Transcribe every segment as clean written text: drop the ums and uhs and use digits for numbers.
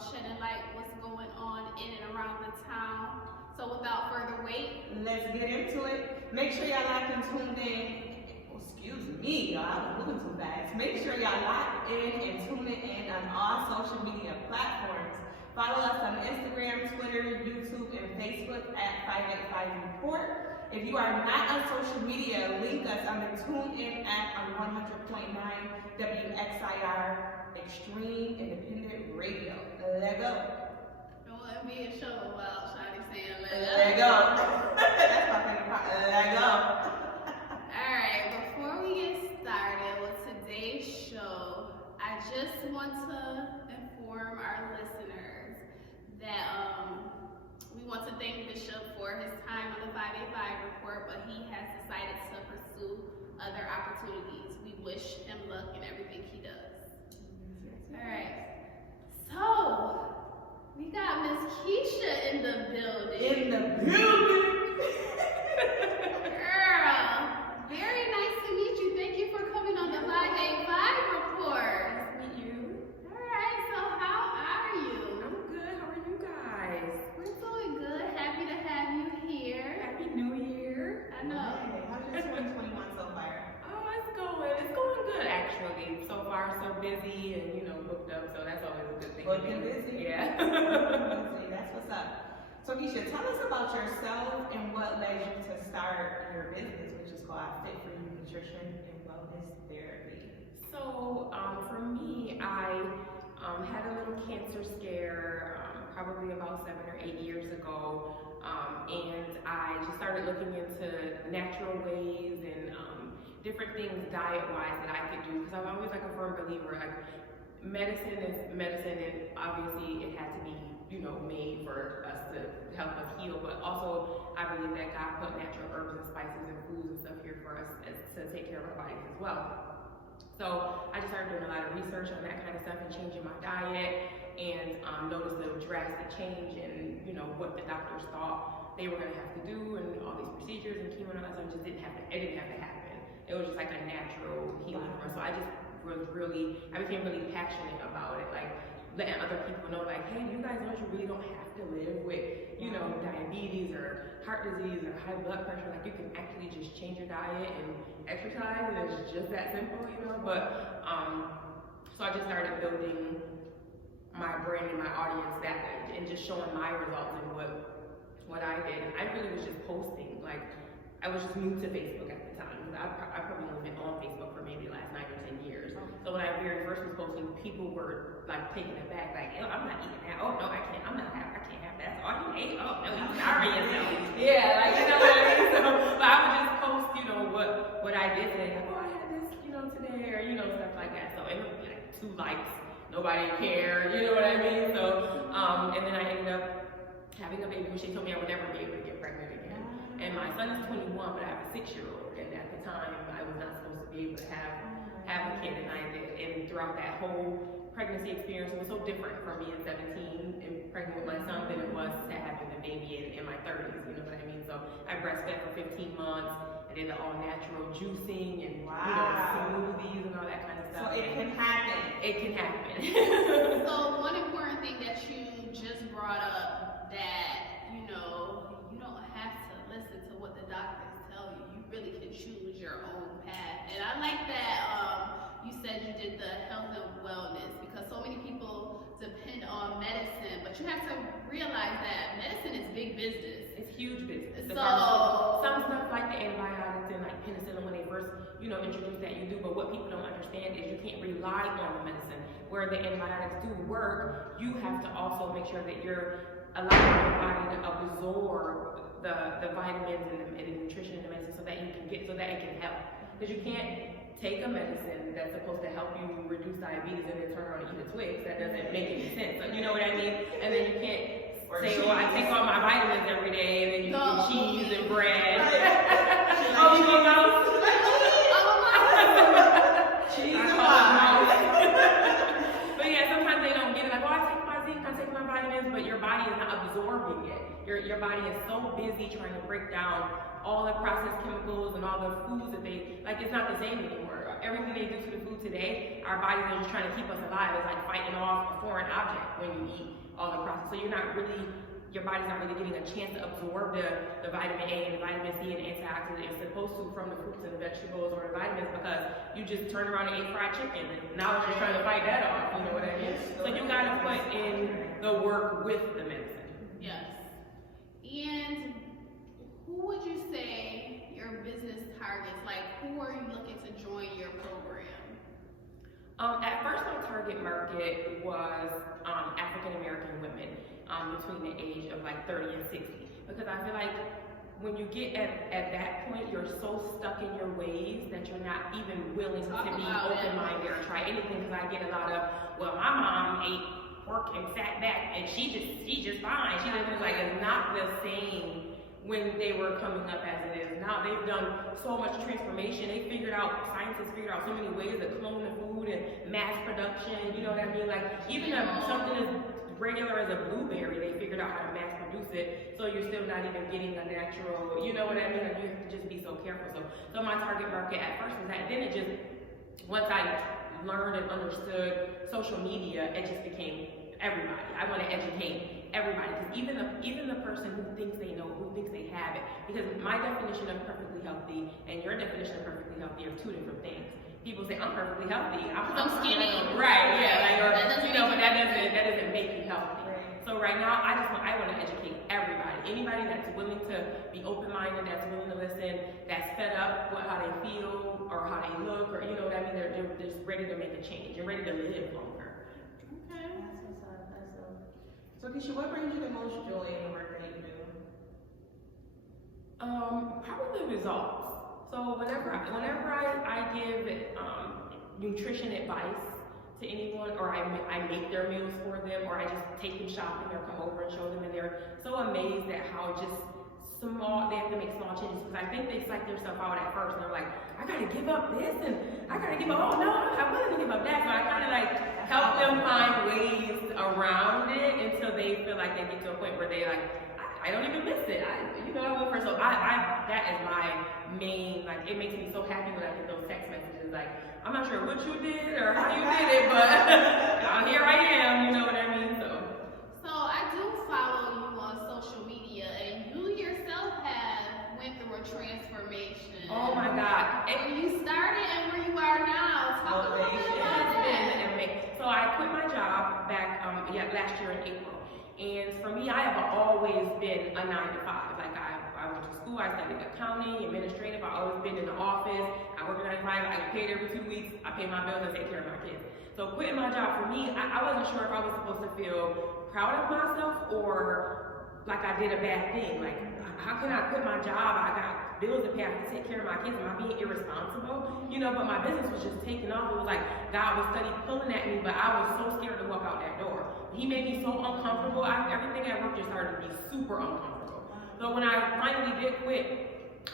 shedding light what's going on in and around the town. So without further wait, let's get into it. Make sure y'all locked and tuned in. Oh, excuse me, y'all, I was moving too fast. Make sure y'all locked in and tuned in on all social media platforms. Follow us on Instagram, Twitter, YouTube, and Facebook at 585 Report. If you are not on social media, link us on the TuneIn app on 100.9 WXIR Extreme Independent Radio. Let go. Don't let me a show about Shawty saying let go. That's my favorite part. Let go. Alright, before we get started with today's show, I just want to inform our listeners that we want to thank Bishop for his time on the 585 Report, but he has decided to pursue other opportunities. We wish him luck in everything he does. Alright, so we got Miss Kecia in the building. In the building! Girl, very nice to meet you. Thank you for coming on the 585 Report. Nice to meet you. Alright, so how are you? I'm good. How are you guys? We're doing good. Happy to have you here. Happy New Year. I know. Hey, how's your 2021 so far? Oh, it's going good actually. So far, so busy and booked up. So that's always a good thing. Booked and busy? Yeah. Busy, that's what's up. So Kecia, tell us about yourself and what led you to start your business, which is called Fit for You Nutrition and Wellness Therapy. So for me, I had a little cancer scare probably about 7 or 8 years ago, and I just started looking into natural ways and different things diet-wise that I could do, because I'm always like a firm believer, like medicine is medicine, and obviously it had to be made for us to help us heal, but also I believe that God put natural herbs and spices and foods and stuff here for us to take care of our bodies as well. So I just started doing a lot of research on that kind of stuff and changing my diet, and noticed a drastic change in what the doctors thought they were going to have to do, and all these procedures and chemo and all that stuff just didn't have to happen. It was just like a natural healing for us. So I became really passionate about it, like letting other people know, like, hey, you guys know you really don't have to live with diabetes or heart disease or high blood pressure. Like, you can actually just change your diet and exercise, and it's just that simple, But so I just started building my brand and my audience that way, and just showing my results and what I did. And I really was just posting, like, I was just new to Facebook at the time. I probably only been on Facebook for maybe the last 9 or 10 years. So when I very first was posting, people were like taking it back, like, "Ew, I'm not eating that. Oh no, I can't have that. That's all you ate. Oh no, you sorry yourself." Yeah, like what I mean. So, but I would just post, what I did today. Like, oh, I had this, today, or stuff like that. So it would be like 2 likes, nobody cared. You know what I mean? So, and then I ended up having a baby, which she told me I would never be able to get pregnant again. And my son is 21, but I have a 6-year-old, and at the time I was not supposed to be able to have a kid, and I did. And throughout that whole pregnancy experience, it was so different for me at 17 and pregnant with my son than it was to having the baby in my 30s. You know what I mean? So I breastfed for 15 months. I did the all natural juicing and smoothies and all that kind of stuff. So it can happen. It can happen. So one important thing that you just brought up, that you don't have to listen to what the doctors tell you. You really can choose your own path. And I like that you said you did the health and wellness, because so many people depend on medicine, but you have to realize that medicine is big business. It's huge business. So some stuff like the antibiotics and like penicillin, when they first introduced that, you do, but what people don't understand is you can't rely on the medicine. Where the antibiotics do work, you have to also make sure that you're allowing your body to absorb the vitamins and the nutrition and the medicine so that it can help. Because you can't take a medicine that's supposed to help you reduce diabetes and then turn around and eat a Twix. That doesn't make any sense. So, you know what I mean? And then you can't say, "Oh, I take all my vitamins every day," and then you eat cheese and bread. Oh, you know? Cheese and mouse. But yeah, sometimes they don't get it. Like, "Oh, I take my zinc, I take my vitamins," but your body is not absorbing it. Your body is so busy trying to break down all the processed chemicals and all the foods that it's not the same anymore. everything they do to the food today, our bodies are just trying to keep us alive. It's like fighting off a foreign object when you eat all the processed. So your body's not really getting a chance to absorb the vitamin A and the vitamin C and the antioxidants it's supposed to from the fruits and the vegetables or the vitamins, because you just turn around and ate fried chicken and now it's just trying to fight that off, you know what I mean? So you gotta put in the work with the medicine. Yes. And who would you say your business targets, like who are you looking to join your program? At first my target market was African American women between the age of like 30 and 60, because I feel like when you get at that point, you're so stuck in your ways that you're not even willing to be open-minded or try anything. Because I get a lot of, well, my mom ate pork and sat back and she just fine. She doesn't, like, it's not the same when they were coming up as it is now. They've done so much transformation. Science has figured out so many ways to clone the food and mass production, you know what I mean? Like, even if something as regular as a blueberry, they figured out how to mass produce it, so you're still not even getting a natural, you know what I mean? Like, you have to just be so careful. So my target market at first was that. Then it just, once I learned and understood social media, it just became everybody. I want to educate everybody, because even the person who thinks they know, who thinks they have it, because my definition of perfectly healthy and your definition of perfectly healthy are two different things. People say, I'm perfectly healthy. I'm skinny. Right, yeah, like, or, that doesn't but that doesn't make you healthy. So right now, I want to educate everybody. Anybody that's willing to be open-minded, that's willing to listen, that's fed up with how they feel or how they look, or you know what I mean, they're just ready to make a change and ready to live longer. Okay. So Kecia, what brings you the most joy in the work that you do? Probably results. So whenever I give nutrition advice to anyone, or I make their meals for them, or I just take them shopping or come over and show them, and they're so amazed at how just they have to make small changes, because I think they psych themselves out at first and they're like, I gotta give up this and I gotta give up, oh no, I wasn't give up that. So I kind of like help them find ways around it until they feel like they get to a point where they like, I don't even miss it. I went for, so that is my main, like, it makes me so happy when I get those text messages like, I'm not sure what you did or how you did it, but here I am, you know what I mean? So I do follow you on social media, and you yourself have went through a transformation. Oh my God. When you started and where you are now, talk a little bit about that. So I quit my job back last year in April. And for me, I have always been a 9 to 5. Like I went to school, I studied accounting, administrative. I've always been in the office. I work a 9 to 5. I get paid every 2 weeks. I pay my bills and take care of my kids. So quitting my job for me, I wasn't sure if I was supposed to feel proud of myself or like I did a bad thing. Like, how can I quit my job? I got bills to pay. I have to take care of my kids. Am I being irresponsible? But my business was just taking off. It was like God was steady pulling at me, but I was so scared to walk out that door. He made me so uncomfortable. Everything at work just started to be super uncomfortable. So when I finally did quit,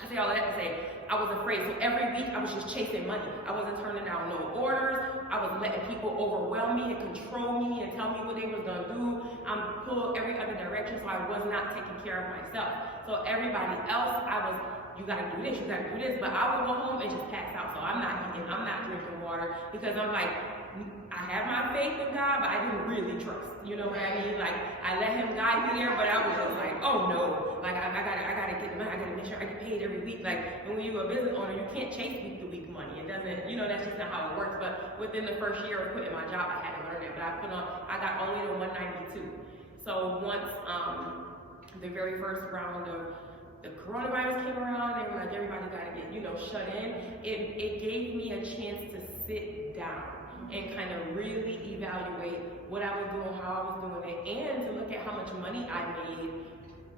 I say all that to say, I was afraid. So every week I was just chasing money. I wasn't turning down no orders. I was letting people overwhelm me and control me and tell me what they was gonna do. I'm pulled every other direction, so I was not taking care of myself. So everybody else, you gotta do this, you gotta do this. But I would go home and just pass out. So I'm not eating, I'm not drinking water, because I'm like, I have my faith in God, but I didn't really trust. You know what I mean? Like, I let him guide me there, but I was just like, oh no. Like, I gotta get money. I gotta make sure I get paid every week. Like, and when you're a business owner, you can't chase week to week money. It doesn't, that's just not how it works. But within the first year of quitting my job, I had to learn it. But I got only to 192. So once the very first round of the coronavirus came around, they were like, everybody gotta get, shut in. It gave me a chance to sit down and kind of really evaluate what I was doing, how I was doing it, and to look at how much money I made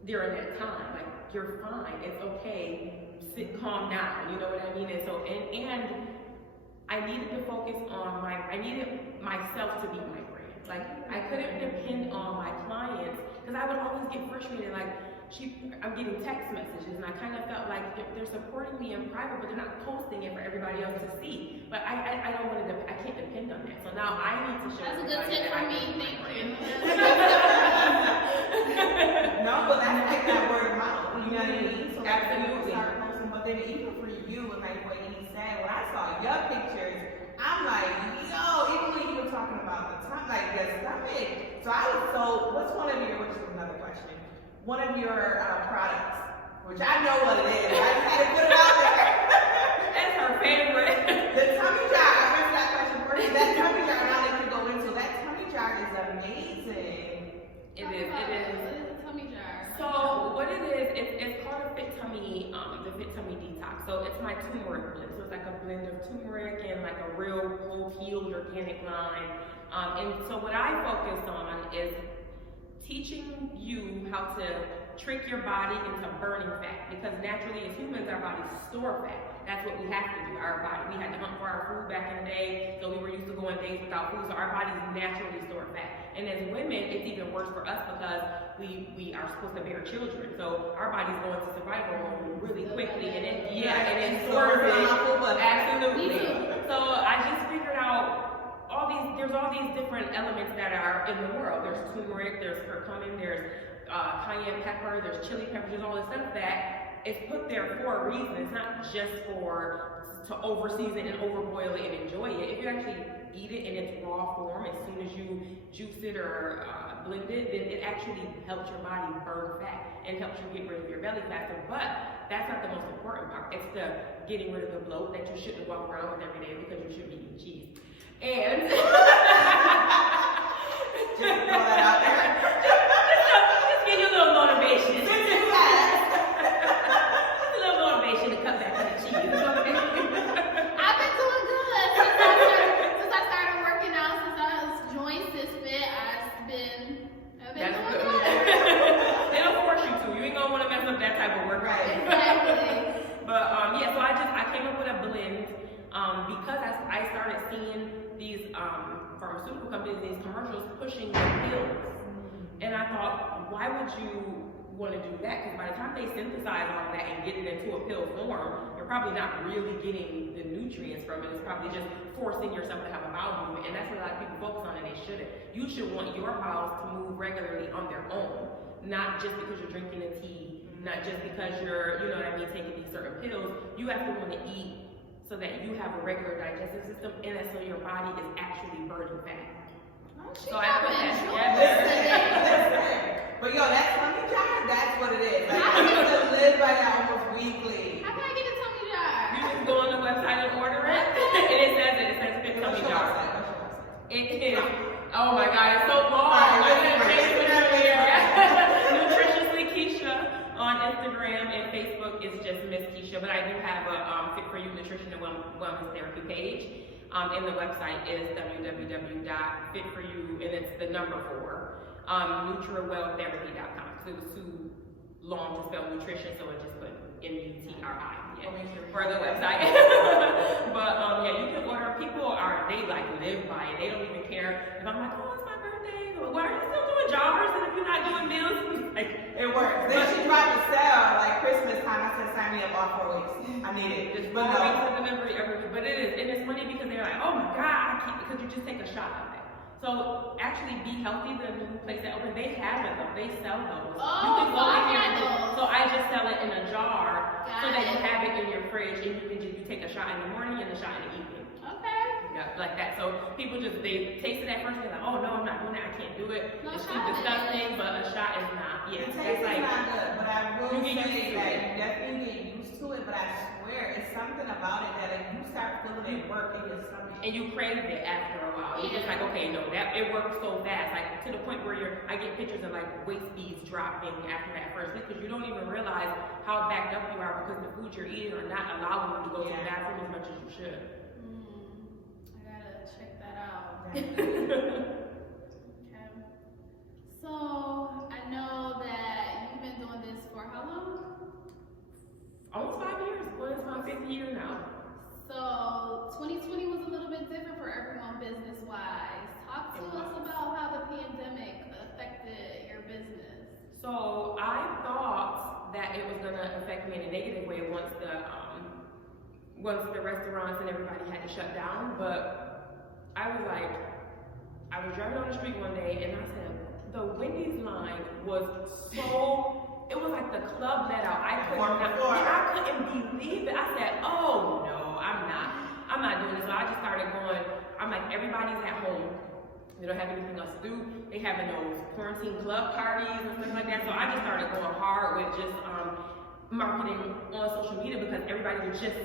during that time. Like, you're fine, it's okay, calm down, you know what I mean? And so, and I needed to focus on I needed myself to be my brand. Like, I couldn't depend on my clients, because I would always get frustrated, like, I'm getting text messages, and I kind of felt like they're supporting me in private, but they're not posting it for everybody else to see. But I don't want to, I can't depend on that. So now I need to show. That's a good tip for me. Thank you. No, but that's like that word of mouth. You know what I mean? So absolutely. Start posting, but then even for you, and like what he said, when I saw your picture, one of your products, which I know what it is. I just had to put it out there. That's her favorite. The tummy jar. I answered that question for you. That tummy jar, and I'll let you go into that tummy jar is amazing. It is. What is a tummy jar? So what it is, it's called a Fit Tummy, the Fit Tummy Detox. So it's my turmeric blend. So it's like a blend of turmeric and like a real whole healed organic line. And so what I focus on is teaching you how to trick your body into burning fat, because naturally as humans our bodies store fat. That's what we have to do. Our body, we had to hunt for our food back in the day, so we were used to going days without food, so our bodies naturally store fat. And as women, it's even worse for us because we are supposed to bear children, so our body's going to survival mode really quickly, and then and then stores it. Absolutely. So I just figured out there's all these different elements that are in the world. There's turmeric, there's curcumin, there's cayenne pepper, there's chili peppers, there's all this stuff that is put there for a reason. It's not just to overseason and overboil it and enjoy it. If you actually eat it in its raw form, as soon as you juice it or blend it, then it actually helps your body burn fat and helps you get rid of your belly fat. But that's not the most important part. It's the getting rid of the bloat that you shouldn't walk around with every day because you should be eating cheese. And just throw that out there. just give you a little motivation. Just a little motivation to cut back on the cheese. I've been doing good since I started working out. Since I joined Fit, I've been That's doing good. good. It'll force you to. You ain't gonna want to mess up that type of work. Right. Exactly. But so I came up with a blend because I started seeing these pharmaceutical companies, these commercials pushing the pills, and I thought, why would you want to do that? Because by the time they synthesize all that and get it into a pill form, you're probably not really getting the nutrients from it. It's probably just forcing yourself to have a bowel movement, and that's what a lot of people focus on, and they shouldn't. You should want your bowels to move regularly on their own, not just because you're drinking a tea, not just because you're, taking these certain pills. You have to want to eat so that you have a regular digestive system, and that so your body is actually burning fat. So I put that together. But yo, that tummy jar, that's what it is. Like, I used to live by that almost weekly. How can I get a tummy jar? You just go on the website and order it, and it says Fit Tummy Jar. It is. Oh my God, it's so long. Nutritiously Kecia on Instagram and Facebook is just Miss Kecia, but I do have a Fit for You Nutrition and Wellness Therapy page. And the website is www.fitforyou, and it's the number 4, NutriWellTherapy.com, because it was too long to spell nutrition, so I just put NUTRI for the website. But you can order. They like live by it. They don't even care if I'm like, oh, it's my birthday. Why are you still doing joggers and if you're not doing meals? Like, it works. Then she tried to sell like Christmas time. I said, sign me up all 4 weeks. I need it. Just but delivery every week. But it is, and it's funny because they're like, oh my God, because you just take a shot of it. So actually, Be Healthy, the new place that opened, they have it though. They sell those. Oh, you can go in here. those. So I just sell it in a jar so that you it. have it in your fridge, and you take a shot in the morning and a shot in the evening. Okay. Yeah, like that. So people they taste it at first and they're like, oh no, I'm not doing that. I can't do it. No, it's too shot disgusting, but a shot is not. Yeah, The that's taste like is not good, but I will you get say used to that it. you definitely get used to it, but I swear it's something about it that if you start feeling it work in your stomach. and you crave it after a while. You're just like, okay, no, that it works so fast, like to the point where I get pictures of like weight speeds dropping after that first week because you don't even realize how backed up you are because the food you're eating are not allowing you to go to the bathroom as much as you should. I gotta check that out. Okay. So I know that you've been doing this for how long? Almost 5 years. Well, it's my 5th year now. So 2020 was a little bit different for everyone business-wise. Talk to us about how the pandemic affected your business. So I thought that it was gonna affect me in a negative way once the restaurants and everybody had to shut down. But I was driving on the street one day and I said, the Wendy's line was so, it was like the club let out. I couldn't believe it. I said, oh no, I'm not doing this. So I just started going, I'm like, everybody's at home. They don't have anything else to do. They having those quarantine club parties and stuff like that. So I just started going hard with just marketing on social media because everybody was just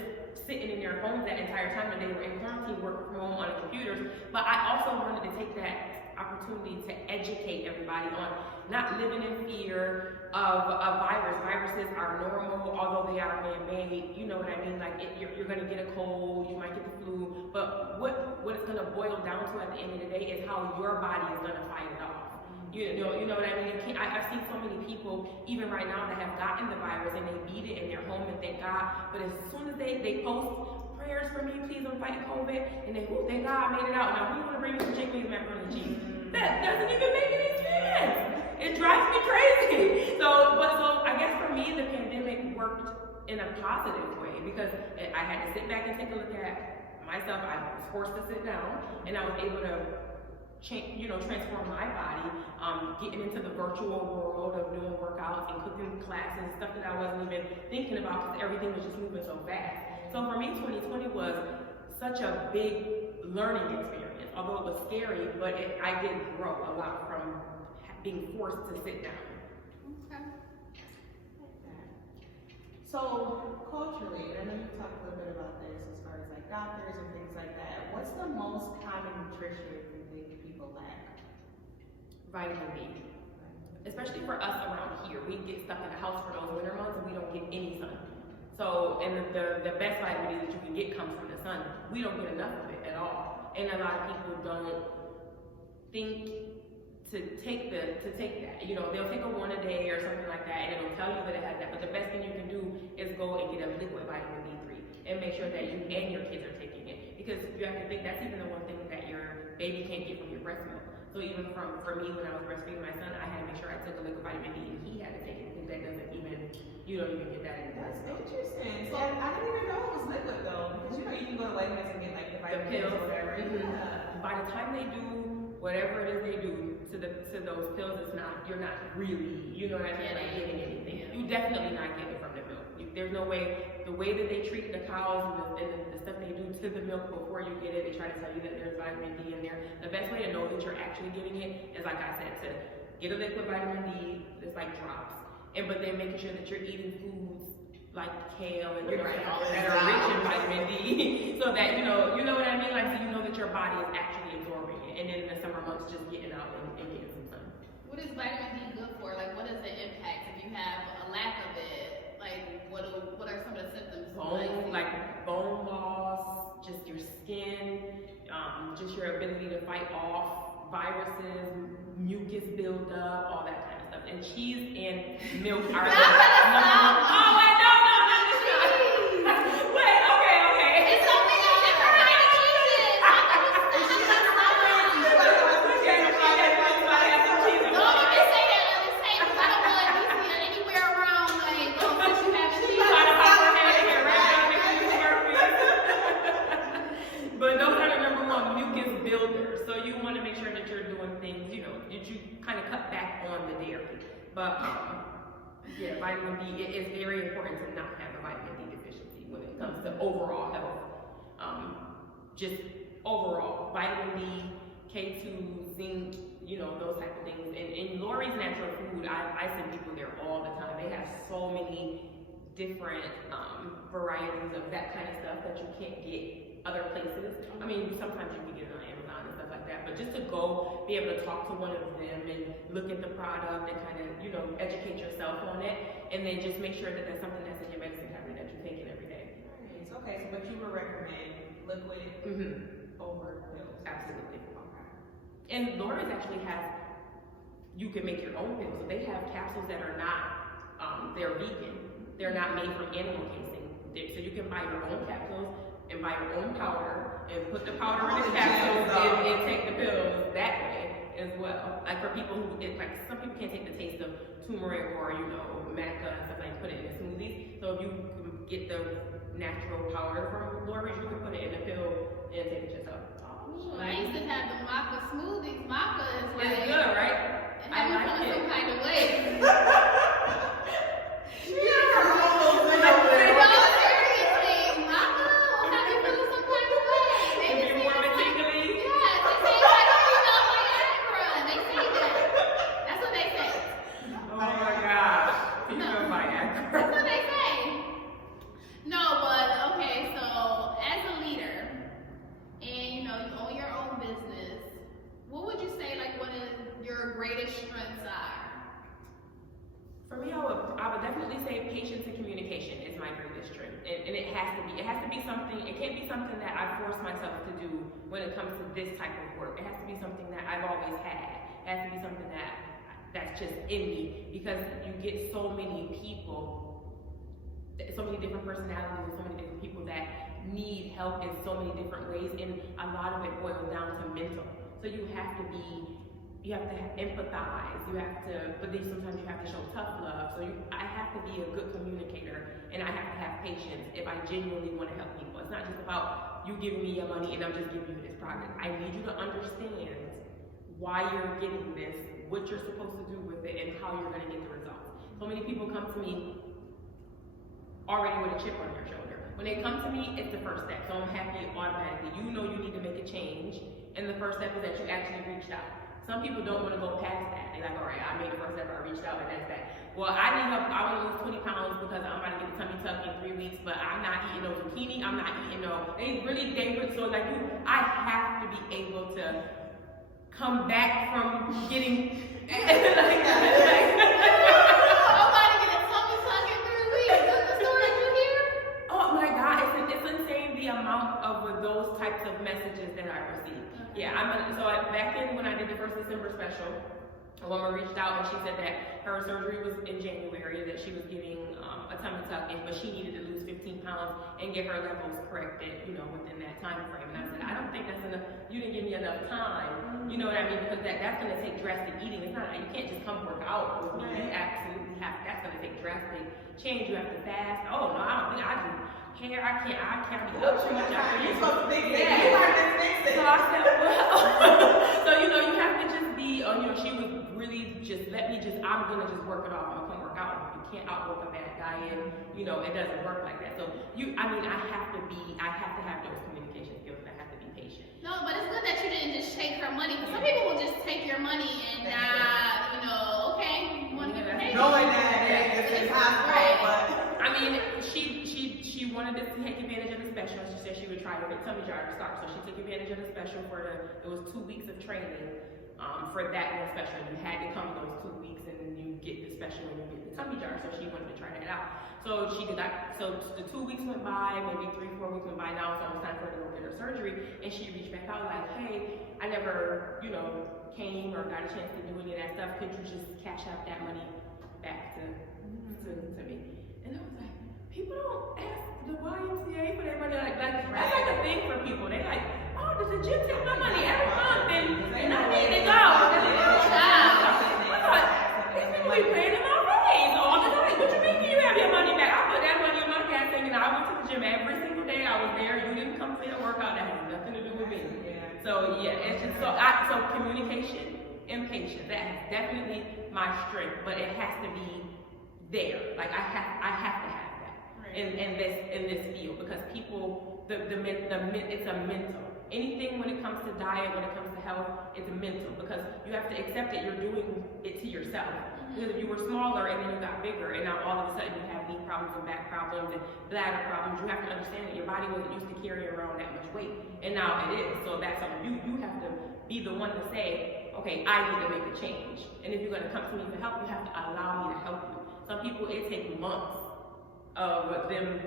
sitting in their homes that entire time and they were in quarantine, working from home on the computers. But I also wanted to take that opportunity to educate everybody on not living in fear of a virus. Viruses are normal, although they are man-made. You know what I mean? Like you're going to get a cold, you might get the flu, but what it's going to boil down to at the end of the day is how your body is going to fight it off. You know what I mean? I've seen so many people, even right now, that have gotten the virus and they beat it in their home and thank God. But as soon as they post prayers for me, please, I'm fighting COVID, and they, oh, thank God I made it out. Now, who want to bring me some chicken wings, macaroni and cheese? That doesn't even make any sense. It drives me crazy. So I guess for me, the pandemic worked in a positive way because I had to sit back and take a look at myself. I was forced to sit down, and I was able to transform my body, getting into the virtual world of doing workouts and cooking classes, stuff that I wasn't even thinking about because everything was just moving so fast. So for me, 2020 was such a big learning experience. Although it was scary, but I did grow a lot from being forced to sit down. Okay. So culturally, I know you talked a little bit about this as far as like doctors and things like that. What's the most common nutrition you think people lack? Vitamin B. Especially for us around here. We get stuck in the house for those winter months and we don't get any sun. So, and the best vitamin D that you can get comes from the sun. We don't get enough of it at all. And a lot of people don't think to take that. You know, they'll take a one a day or something like that and it'll tell you that it has that. But the best thing you can do is go and get a liquid vitamin D3 and make sure that you and your kids are taking it. Because you have to think that's even the one thing that your baby can't get from your breast milk. So even for me, when I was breastfeeding my son, I had to make sure I took a liquid vitamin D and he had to take it because that doesn't even, you don't even get that in the breast milk. That's interesting. So I didn't even know it was liquid though, because you know you can go to Wegmans and get like the vitamin pills or whatever. Mm-hmm. By the time they do whatever it is they do to those pills, it's not, you're not really, you know what I mean, like getting anything. You definitely not getting it from the milk. There's no way, the way that they treat the cows and the stuff they do to the milk before you get it, they try to tell you that there's vitamin D in there. The best way to know that you're actually getting it is, like I said, to get a liquid vitamin D, it's like drops. But then making sure that you're eating foods like kale and that are rich in vitamin D, so that you know what I mean, like so you know that your body is actually absorbing it. And then in the summer months, just getting out and getting some sun. What is vitamin D good for? Like, what is the impact if you have a lack of it? Like, what are some of the symptoms? Bone loss, just your skin, just your ability to fight off viruses, mucus buildup, all that kind of stuff. And cheese and milk are the number one. Oh, wait, no, not this shot. Wait, okay. It's so many different kind of cheeses. Don't even say that on the table. I don't want to be anywhere around like, oh, since you have cheese. But those are the number one mucus builders. So you want to make sure that you're doing things, you know, that you kind of cut back on the dairy. But yeah, vitamin D, it is very important to not have a vitamin D deficiency when it comes to overall health. Just overall, vitamin D, K2, zinc, you know, those type of things. And in Lori's Natural Food, I send people there all the time. They have so many different varieties of that kind of stuff that you can't get other places. I mean, sometimes you can get it on Amazon and stuff like that, but just to go, be able to talk to one of them and look at the product and kind of, you know, educate yourself on it, and then just make sure that there's something that's in your medicine cabinet that you're taking every day. Nice. Okay, so but you would recommend liquid over pills? Absolutely. Okay. And Lori's actually has, you can make your own pills. So they have capsules that are not, they're vegan. They're not made from animal casing. So you can buy your own capsules and buy your own powder and put the powder in the capsules and take the pills that way as well. Like for people who, like some people can't take the taste of turmeric or, you know, maca and stuff like put it in smoothies. So if you can get the natural powder from Lori's, you can put it in a pill and take it yourself. I used to have the maca smoothies. Maca is like, it's good, right? It has me feeling some kind of way. They be warm and tingly. Yeah, they say like, you know, like Akron. They say that. something that I force myself to do when it comes to this type of work. It has to be something that I've always had. It has to be something that's just in me, because you get so many people, so many different personalities, and so many different people that need help in so many different ways, and a lot of it boils down to mental. So you have to empathize, but then sometimes you have to show tough love. So I have to be a good communicator, and I have to have patience if I genuinely want to help people. It's not just about you giving me your money and I'm just giving you this product. I need you to understand why you're getting this, what you're supposed to do with it, and how you're going to get the results. So many people come to me already with a chip on their shoulder. When they come to me, it's the first step. So I'm happy automatically. You know you need to make a change, and the first step is that you actually reached out. Some people don't want to go past that. They're like, all right, I made the first step, I reached out, and that's that. Well, I need help. I want to lose 20 pounds because I'm about to get a tummy tuck in 3 weeks, but I'm not eating no zucchini. I'm not eating no. So like I have to be able to come back from getting. Nobody get a tummy tuck in 3 weeks. That's the story you hear? Oh my God, it's insane the amount of those types of messages that I receive. Yeah, back in when I did the first December special, a woman reached out and she said that her surgery was in January, that she was getting a tummy tuck in, but she needed to lose 15 pounds and get her levels corrected, within that time frame. And I said, I don't think that's enough. You didn't give me enough time. You know what I mean? Because that's going to take drastic eating. It's not, you can't just come work out with me. You absolutely have. That's going to take drastic change. You have to fast. Oh no, I don't think I do. Hair, I can't be up too much. You're supposed to fix it. You are just fix it. So I said, well, so you have to just be, she was really just, I'm gonna just work it off. I'm gonna come work out. You can't outwork a bad diet. It doesn't work like that. So I have to have those communication skills, and I have to be patient. No, but it's good that you didn't just take her money. Some people will just take your money and not, okay, you want to get paid. Knowing that it's hospital, but she wanted to take advantage of the special. She said she would try to get tummy jar to start. So she took advantage of the special it was 2 weeks of training for that one special. You had to come those 2 weeks and then you get the special and you get the tummy jar. So she wanted to try that out. So she did that. So the 2 weeks went by, maybe 3-4 weeks went by now. So it was time for her to go get her surgery. And she reached back out like, hey, I never, came or got a chance to do any of that stuff. Could you just cash out that money back to me? And I was like, people don't ask the YMCA for their money. Like that's like a thing for people. They like, oh, does the gym take my money every month? And I need to go. These people be paying in my raise all the time. What you mean you have your money back? I put that money in my gas tank and I went to the gym every single day. I was there. You didn't come to the workout. That has nothing to do with me. So yeah, it's just so communication and patience. That is definitely my strength, but it has to be there. Like I have to have that in this field, because people it's a mental. Anything when it comes to diet, when it comes to health, it's mental, because you have to accept that you're doing it to yourself. Because if you were smaller and then you got bigger and now all of a sudden you have knee problems and back problems and bladder problems, you have to understand that your body wasn't used to carrying around that much weight, and now it is. So that's something you have to be the one to say, okay, I need to make a change. And if you're going to come to me for help, you have to allow me to help you. Some people, it takes months of them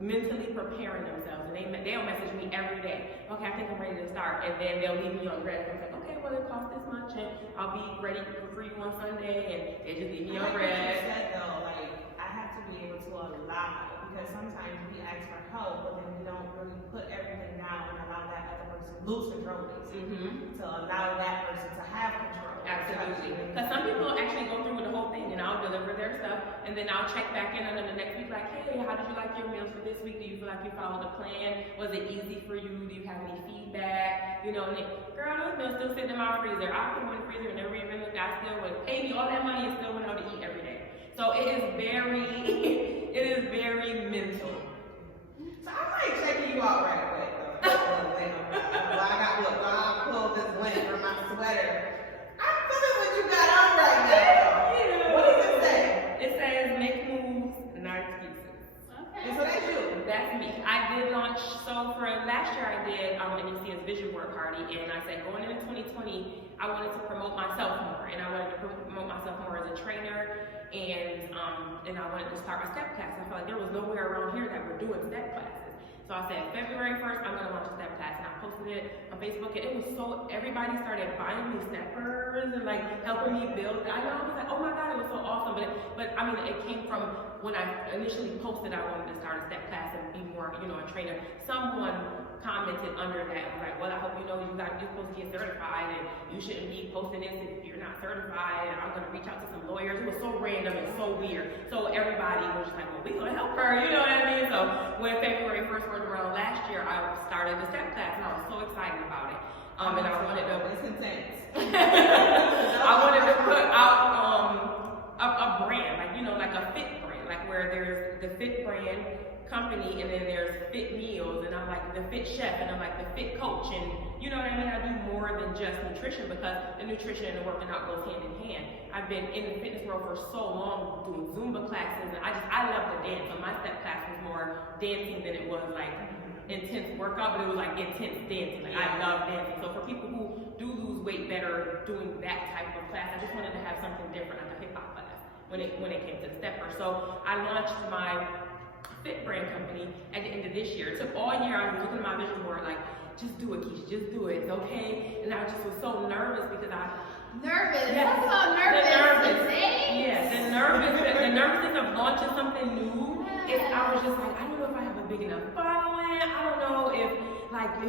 mentally preparing themselves, and they'll message me every day. Okay, I think I'm ready to start, and then they'll leave me on red. I'm like, okay, well it costs this much, and I'll be ready for you on Sunday, and they just leave me on red. Like you said though, I have to be able to allow, because sometimes we ask for help, but then we don't really put everything down and allow that other person lose control, to allow that person to have control. Absolutely. Because some people actually go through with the whole thing, and I'll deliver their stuff, and then I'll check back in on them the next week, like, hey, how did you like your meals for this week? Do you feel like you followed the plan? Was it easy for you? Do you have any feedback? And they, girl, those meals still sitting in my freezer. I put them in the freezer and never even looked. I still would pay me all that money and still went out to eat every day. So it is very mental. So I might check you out right quick though. I pulled this link from my sweater. I'm feeling what you got on right now. Yeah. What does it say? It says make moves, not excuses. Okay. And so that's you. That's me. I did launch, so for last year I did NEC's Vision Board Party, and I said going into 2020, I wanted to promote myself more, and I wanted to promote myself more as a trainer, and I wanted to start my step class. I felt like there was nowhere around here that were doing step classes. So I said, February 1st, I'm gonna launch a step class, and I posted it on Facebook, and it was so, everybody started buying me steppers and like helping me build. I know, I was like, oh my God, it was so awesome. But I mean, it came from when I initially posted I wanted to start a step class and be more, you know, a trainer. Someone commented under that and was like, well, I hope you know you're supposed to get certified and you shouldn't be posting this if you're not certified, and I'm gonna reach out to some lawyers. It was so random and so weird. So everybody was just like, well, we gonna help her, you know what I mean? So when February 1st rolled around last year, I started the step class and I was so excited about it. And I wanted to I wanted to put out a brand, like, you know, like a fit brand, like where there's the fit brand company, and then there's fit meals, and I'm like the fit chef, and I'm like the fit coach, and you know what I mean? I do more than just nutrition, because the nutrition and the working out goes hand in hand. I've been in the fitness world for so long, doing Zumba classes, and I love to dance. So my step class was more dancing than it was like intense workout, but it was like intense dancing. Like I love dancing. So for people who do lose weight better doing that type of class, I just wanted to have something different, like a hip hop class when it came to the stepper. So I launched my fit brand company at the end of this year. It took all year. I was looking at my vision board like, just do it, Kecia, just do it, it's okay. And I just was so nervous because nervous. Yes, I'm so nervous. The nervousness of launching something new. Yes. I was just like, I don't know if I have a big enough following. I don't know if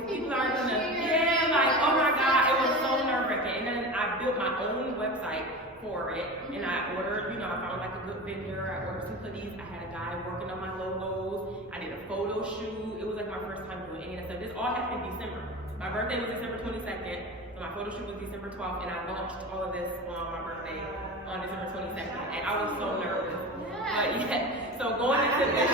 people are gonna, oh my God, it was so nerve-wracking. And then I built my own website for it, and I ordered, you know, I found like a good vendor. I ordered some hoodies. I had a guy working on my logos. I did a photo shoot. It was like my first time doing any of that stuff. This all happened in December. My birthday was December 22nd, so my photo shoot was December 12th, and I launched all of this on my birthday on December 22nd, and I was so nervous. But yeah, so going into this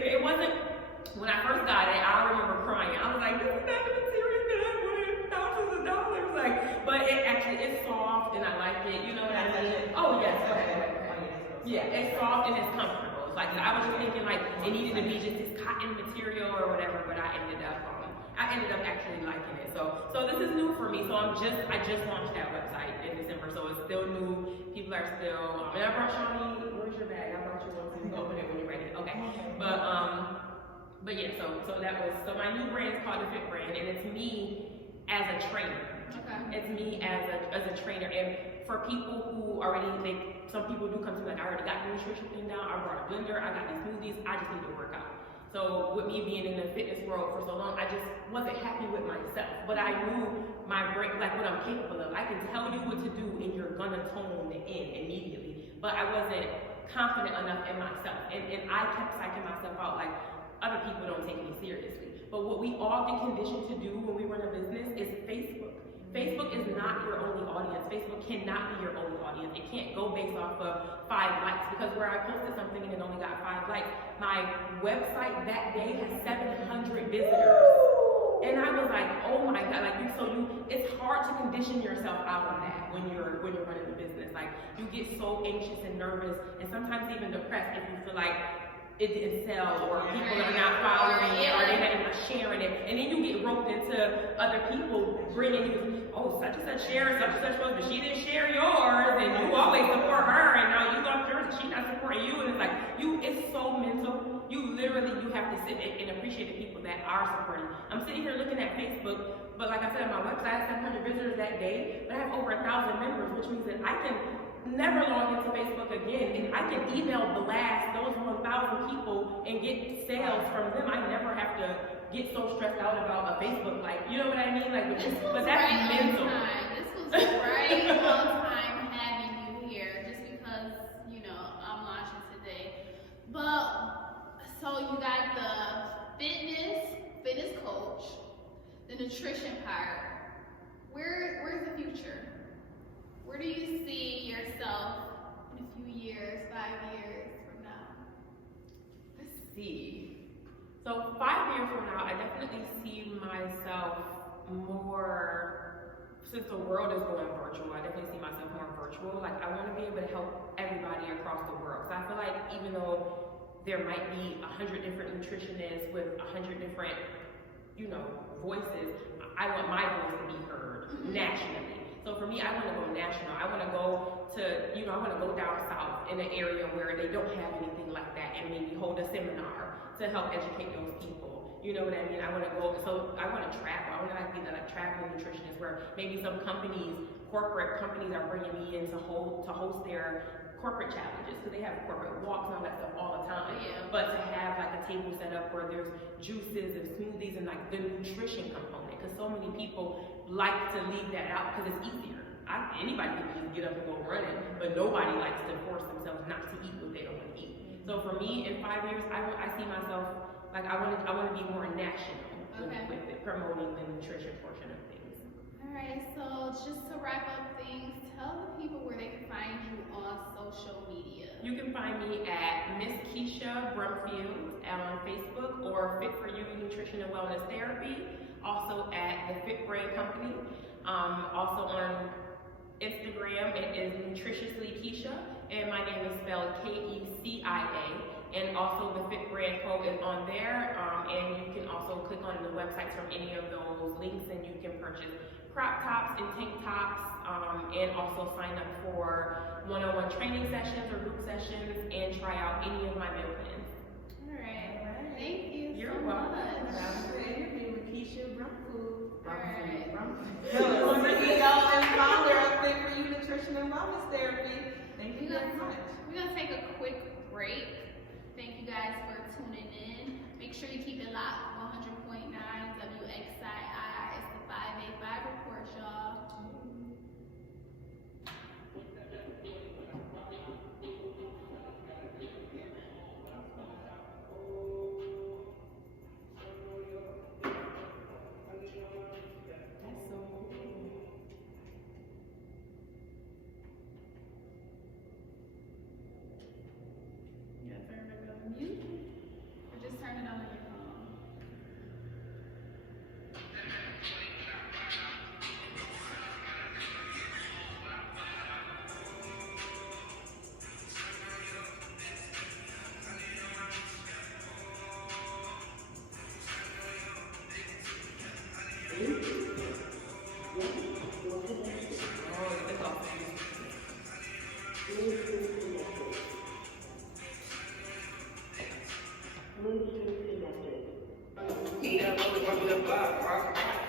it wasn't, when I first got it, I remember crying. I was like, this is not the material that I wanted, thousands of dollars. Like, but it actually, it's soft and I like it, you know what I mean? Oh yes, yeah, it's soft and it's comfortable. It's like, I was just thinking like, it needed to be just this cotton material or whatever, but I ended up actually liking it. So this is new for me. So I just launched that website in December, so it's still new. People are still, and I brought Shawnee, where's your bag? I brought you one, so you can open it when you're ready. Okay. But yeah, so that was, so my new brand is called the Fit Brand, and it's me as a trainer. Okay. It's me as a trainer, and for people who already, some people do come to me like, I already got the nutrition thing down, I brought a blender, I got these smoothies, I just need to work out. So with me being in the fitness world for so long, I just wasn't happy with myself, but I knew my brain, like what I'm capable of. I can tell you what to do, and you're gonna tone in immediately, but I wasn't confident enough in myself, and I kept psyching myself out like, other people don't take me seriously. But what we all get conditioned to do when we run a business is Facebook. Facebook is not your only audience. Facebook cannot be your only audience. It can't go based off of 5 likes, because where I posted something and it only got 5 likes, my website that day has 700 visitors. And I was like, oh my God, it's hard to condition yourself out of that when you're running a business. Like, you get so anxious and nervous and sometimes even depressed if you feel like it didn't sell, or people are not following it, or they're not even sharing it, and then you get roped into other people bringing you, oh, such and such shared such and such was, but she didn't share yours, and you always support her, and now you lost yours, and she's not supporting you, and it's like, it's so mental. You have to sit and appreciate the people that are supporting. I'm sitting here looking at Facebook, but like I said, on my website, I have 700 visitors that day, but I have over 1,000 members, which means that I can never log into Facebook again, and I can email blast those 1,000 people and get sales from them. I never have to get so stressed out about a Facebook, like, you know what I mean? Like, but that's right mental. This was right on time having you here, just because, I'm launching today. But, so you got the fitness coach, the nutrition part. Where's the future? Where do you see yourself in a few years, 5 years from now? Let's see. So 5 years from now, I definitely see myself more, since the world is going virtual, I definitely see myself more virtual. Like, I want to be able to help everybody across the world. So I feel like even though there might be 100 different nutritionists with 100 different, voices, I want my voice to be heard nationally. So for me, I want to go national. I want to go to, I want to go down south in an area where they don't have anything like that and maybe hold a seminar to help educate those people. You know what I mean? I want to go, so I want to travel. I want to be that traveling nutritionist where maybe some corporate companies are bringing me in to host their corporate challenges, because they have corporate walks and all that stuff all the time. Yeah. But to have like a table set up where there's juices and smoothies and like the nutrition component, because so many people like to leave that out because it's easier. Anybody can just get up and go running, but nobody likes to force themselves not to eat what they don't want to eat. So for me, in 5 years, I see myself like I want to be more national with it, promoting the nutrition portion of things. All right, so just to wrap up things, tell the people where they can find you on social media. You can find me at Miss Kecia Brumfield on Facebook, or Fit for You Nutrition and Wellness Therapy. Also at the Fit Brand Company. Also on Instagram, it is Nutritiously Kecia, and my name is spelled Kecia. And also the Fit Brand code is on there, and you can also click on the websites from any of those links, and you can purchase crop tops and tank tops, and also sign up for one-on-one training sessions or group sessions, and try out any of my meal plans. All right. Thank you. You're so welcome. much. That was an interview with Kecia Brumfield. Alright. CEO and founder of Fit for You Nutrition and Wellness Therapy. Thank you very much. We're going to take a quick break. Thank you guys for tuning in. Make sure you keep it locked. 100.9 WXII. It's the 585 report, y'all. That's so cool. You gotta turn it on mute. Or just turn it on your phone.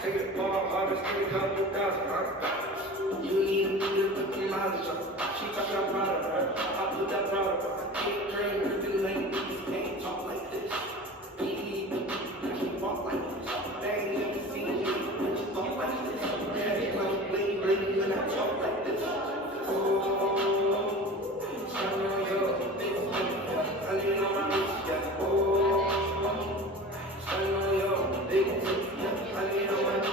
Take it far, harvest, take a couple thousand. You need to put your mileage up. She touch your product, I put that product up. Keep green, living like this, can't talk like this. I can't walk like this. They ain't never seen me when you talk like this. Daddy, like bling bling when I talk like this. Oh, shine on your big money, I lean on my wrist, yeah. Oh, shine on your big money, I lean on my wrist.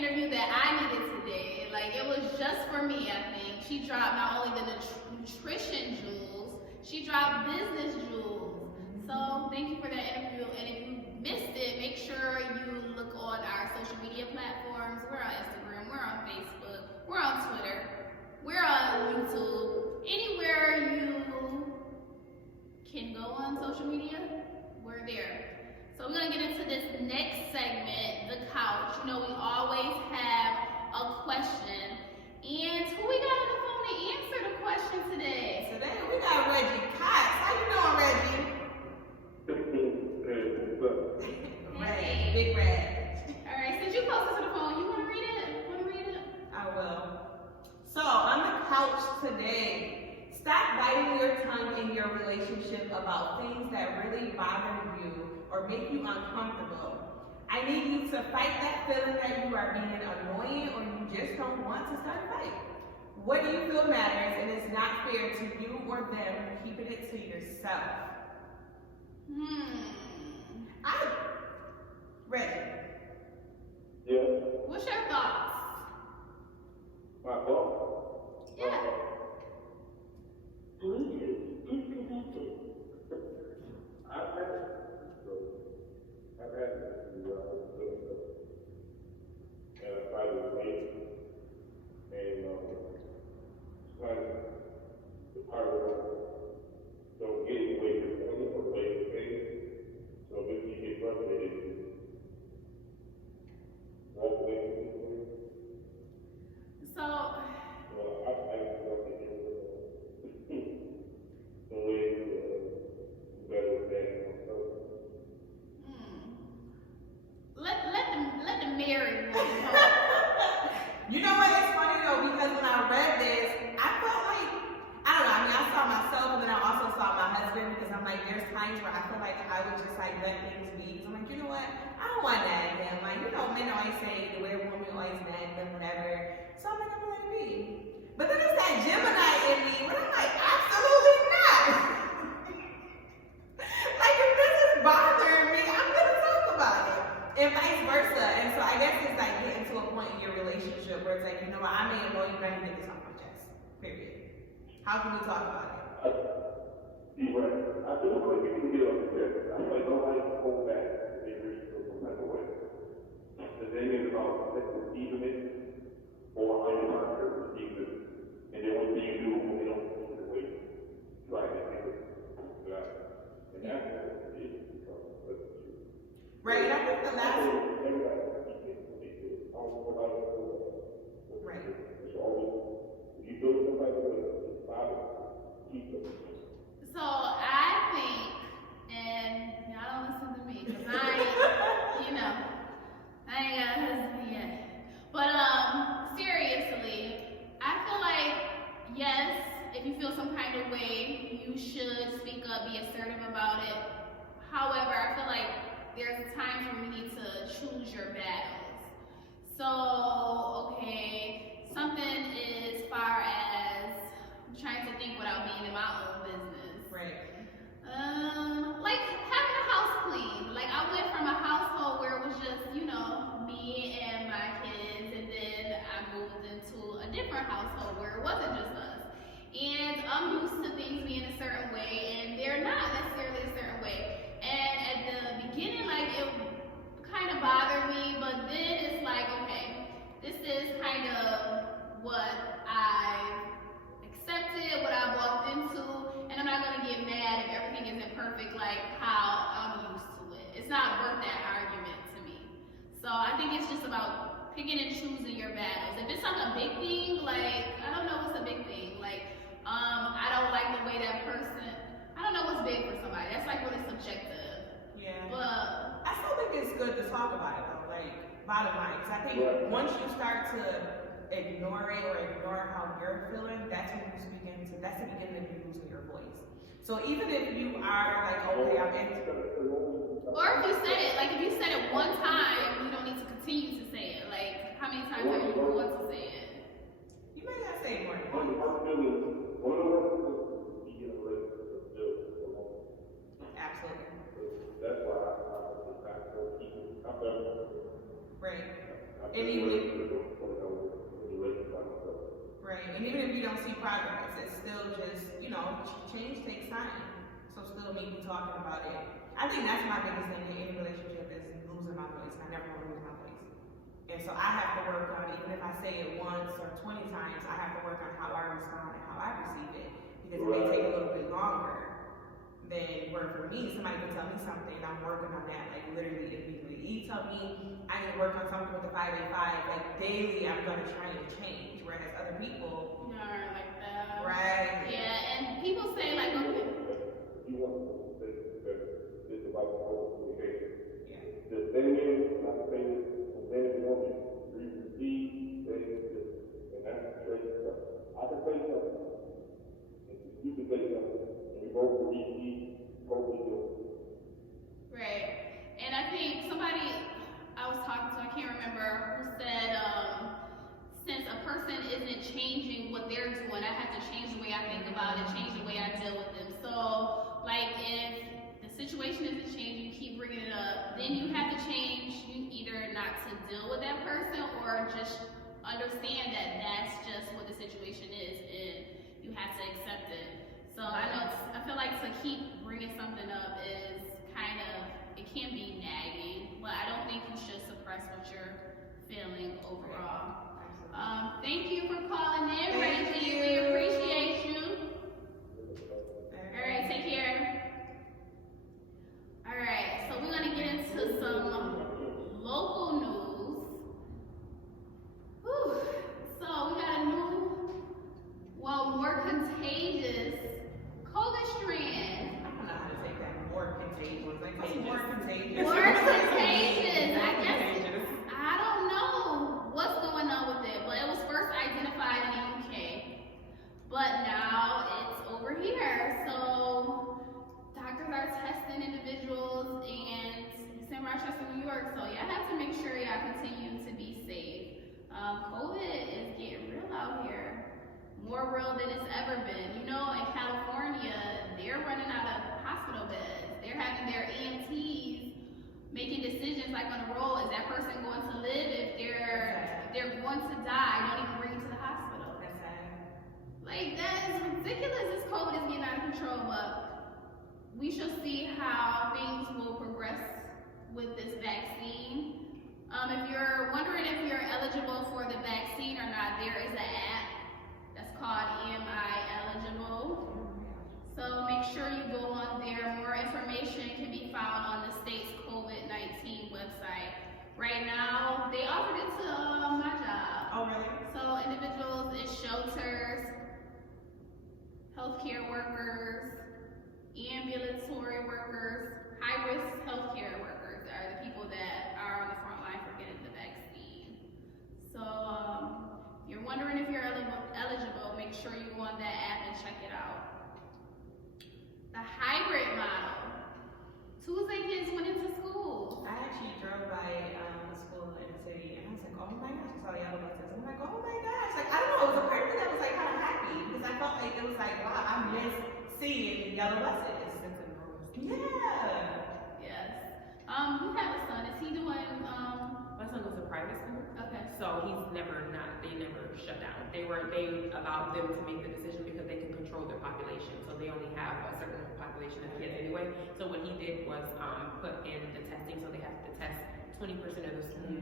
interview that I needed today. Like, it was just for me, I think. She dropped not only the nutrition jewels, she dropped business jewels. So thank you for that interview. And if you missed it, make sure you look on our social media platforms. We're on Instagram, we're on Facebook, we're on Twitter, we're on YouTube. Anywhere you can go on social media, we're there. So we're gonna get into this next segment, the couch. You know, we always have a question. And who we got on the phone to answer the question today? Today we got Reggie Cox. How you doing, Reggie? Reg, big Reg. All right, since you closer to the phone, you want to read it? I will. So, on the couch today, stop biting your tongue in your relationship about things that really bother you or make you uncomfortable. I need you to fight that feeling that you are being annoying or you just don't want to start a fight. What do you feel matters and it's not fair to you or them keeping it to yourself? Reggie. Yeah. What's your thoughts? My fault. Yeah. Bluetooth disconnected. I've had it. And I tried to wait. And the part of don't get away with it or play the face. So if you get frustrated, walk away from it. So, Well, I want to get the way better with that. let the married woman talk. You know what? It's funny though because when I read this, I felt like I don't know. I mean, I saw myself and then I also saw my husband because I'm like, there's times where I feel like I would just like let things be. So I'm like, you know what? I don't want that again. Like, you know, men always say the way a woman always nag them, whatever. So I'm like, I'm gonna let it be. But then it's that Gemini in me when I'm like, absolutely not. Like, if this is bothering me, I'm gonna talk about it. And vice versa. And so I guess it's like getting to a point in your relationship where it's like, you know what, I may annoy you, but I need to get this off my chest. Period. How can we talk about it? You're right. I feel like you can get off the chest. I feel like nobody can hold back their relationship some type of way. The thing is about receiving it or how you learn to receive it. And then one thing you do when they don't receive the way, try to get it. And that's what it is. Right, and I think the last Everybody right. if you feel some type of way, it's bother, keep it. So I think, and y'all don't listen to me, because I ain't got a husband yet. But seriously, I feel like, yes, if you feel some kind of way, you should speak up, be assertive about it. However, I feel like there's times when you need to choose your battles. So, okay, something as far as I'm trying to think without being in my own business. Right. Like having a house clean. Like I went from a household where it was just, me and my kids, and then I moved into a different household where it wasn't just us. And I'm used to things being a certain way, and they're not necessarily a certain way. And at the beginning, like it kind of bothered me, but then it's like, okay, this is kind of what I accepted, what I walked into, and I'm not gonna get mad if everything isn't perfect like how I'm used to it. It's not worth that argument to me. So I think it's just about picking and choosing your battles. If it's like a big thing, like I don't know what's a big thing. Like I don't like the way that person. I don't know what's big for somebody. That's like really subjective. Yeah. But I still think it's good to talk about it though, like bottom line. Because I think once you start to ignore it or ignore how you're feeling, that's when you begin to, that's the beginning of you losing your voice. So even if you are like, okay, I'm in. or if you said it, like if you said it one time, you don't need to continue to say it. Like how many times are you going to say it? You may not say it more. Absolutely. That's why I keep Right. And even if right, and even if you don't see progress, it's still just, change takes time. So still me talking about it. I think that's my biggest thing in any relationship is losing my voice. I never want to lose my voice. And so I have to work on it, even if I say it once or 20 times, I have to work on how I respond and how I receive it. Because it may take a little bit longer than where for me, somebody can tell me something and I'm working on that like literally immediately. he tell me I need to work on something with the 585, like daily I'm gonna try to change. Whereas other people, are like that. right? Yeah, and people say like, okay. You want to say that it's about the whole communication. Yeah. The thing is, and I say this from man and woman, receive, and that's the straight stuff. I can say something, and you can say something, and we both receive, both do. Right. And I think somebody I was talking to, I can't remember, who said, since a person isn't changing what they're doing, I have to change the way I think about it, change the way I deal with them. So, like, if the situation isn't changing, you keep bringing it up, then you have to change, either not to deal with that person or just understand that that's just what the situation is and you have to accept it. So I feel like to keep bringing something up is kind of, it can be nagging, but I don't think you should suppress what you're feeling overall. Thank you for calling in, Reggie. We appreciate you. All right, take care. All right, so we're gonna get into some local news. Whew. So we got a new, more contagious COVID strand. I don't know how to take that. More contagious. Like, what's more contagious? More contagious. I don't know what's going on with it, but it was first identified in the UK. But now it's over here. So doctors are testing individuals, and it's in Rochester, New York. So y'all have to make sure y'all continue to be safe. COVID is getting real out here. More real than it's ever been. You know, in California, they're running out of hospital beds. They're having their EMTs making decisions like on the roll. Is that person going to live? If they're going to die, don't even bring them to the hospital. That's sad. Like, that is ridiculous. This COVID is getting out of control, but we shall see how things will progress with this vaccine. If you're wondering if you're eligible for the vaccine or not, there is an app that's called EMI Eligible. So make sure you go on there. More information can be found on the state's COVID-19 website. Right now, they offered it to my job. Oh, really? So individuals in shelters, healthcare workers, ambulatory workers, high-risk healthcare workers are the people that are on the front line for getting the vaccine. So if you're wondering if you're eligible, make sure you go on that app and check it out. The hybrid model. Tuesday kids went into school. I actually drove by a school in the city, and I was like, oh my gosh, I saw yellow buses. I'm like, oh my gosh. Like, I don't know, it was a part of me that was like kind of happy, because I felt like it was like, wow, I miss seeing yellow buses. Yeah. Yes. You have a son. Is he doing, My son goes to private school. okay. So they never shut down. They allowed them to make the decision because they can control their population. So they only have a certain population of kids anyway. So what he did was put in the testing, so they have to test 20% of the school,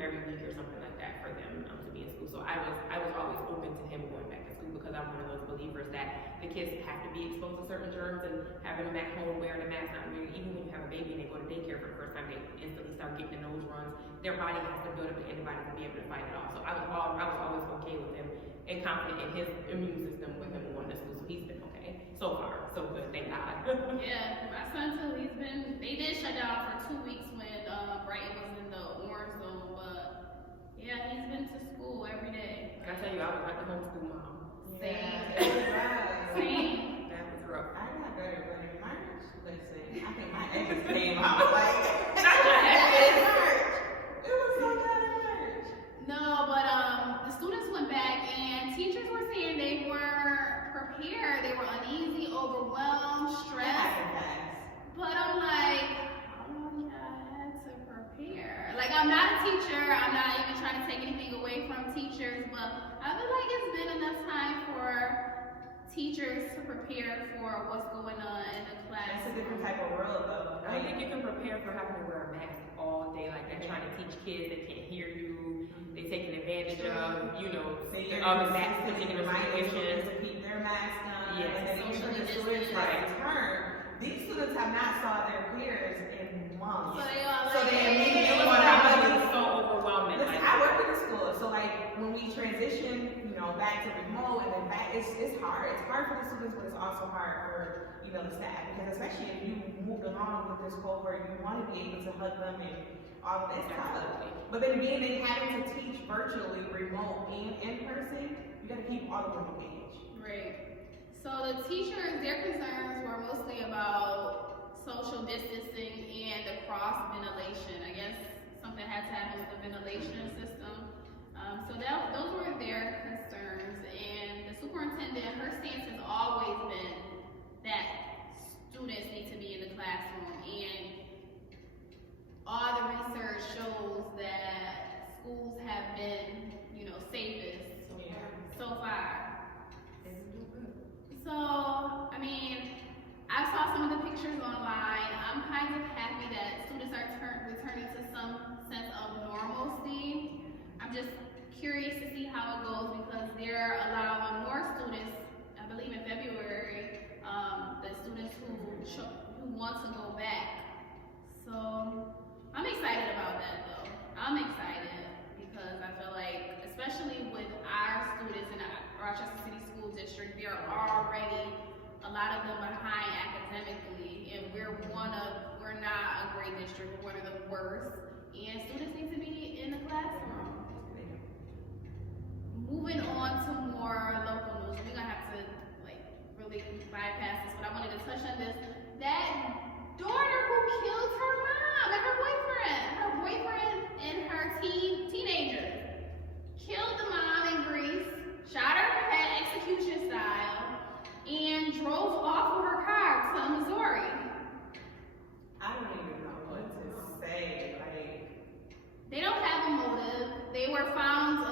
every week or something like that for them to be in school. So I was always open to him going back to school because I'm one of those believers that the kids have to be exposed to certain germs, and having them at home wearing a mask, not really, even when you have a baby and they go to daycare for the first time, they instantly start getting the nose runs. Their body has to build up the antibodies to be able to fight it off. So I was always okay with him and confident in his immune system with him going to school. So he's been okay. So far, so good, thank God. Yeah, my son too, they did shut down for 2 weeks when Brighton was in the orange zone, but yeah, he's been to school every day. I tell you, I was like the homeschool mom. Yeah, it was rough. Same. That was rough. I got better, but in March, listen, I think my eggs came out like, it was so bad in March. No, but the students went back and teachers were saying they weren't prepared. They were uneasy, overwhelmed, stressed. But I'm like, how long y'all had to prepare? Like, I'm not a teacher. I'm not even trying to take anything away from teachers, but I feel like it's been enough time for teachers to prepare for what's going on in the class. It's a different type of world, though. I don't think you can prepare for having to wear a mask all day. Like, they're trying to teach kids that can't hear you. They're taking advantage of, that particular situation. To keep their mask on. Yes. And then even the students that return, these students have not saw their peers in months. So they all So like, they It immediately was want our money. probably so overwhelming. Listen, Like, I work in the school, so like when we transition, back to remote and then back, it's hard. It's hard for the students, but it's also hard for the staff, because especially if you moved along with this cohort, you want to be able to hug them and all of this stuff. But then having to teach virtually, remote and in person, you got to keep all of them engaged. Right. So the teachers, their concerns were mostly about social distancing and the cross ventilation. I guess something had to happen with the ventilation system. Those were their concerns, and the superintendent, her stance has always been that students need to be in the classroom, and all the research shows that schools have been, safest so far. So, I mean, I saw some of the pictures online. I'm kind of happy that students are returning to some sense of normalcy. I'm just curious to see how it goes, because they're allowing more students, I believe in February, the students who want to go back. So I'm excited about that though. I'm excited because I feel like, especially with our students in the Rochester City School District, they're already, a lot of them behind academically, and we're not a great district, we're one of the worst, and students need to be in the classroom. Moving on to more local news, we're gonna have to really bypass this, but I wanted to touch on this. That daughter who killed her mom and her boyfriend and her teenager, killed the mom in Greece, shot her in the head execution style, and drove off with her car to Missouri. I don't even know what to say. They don't have a motive. They were found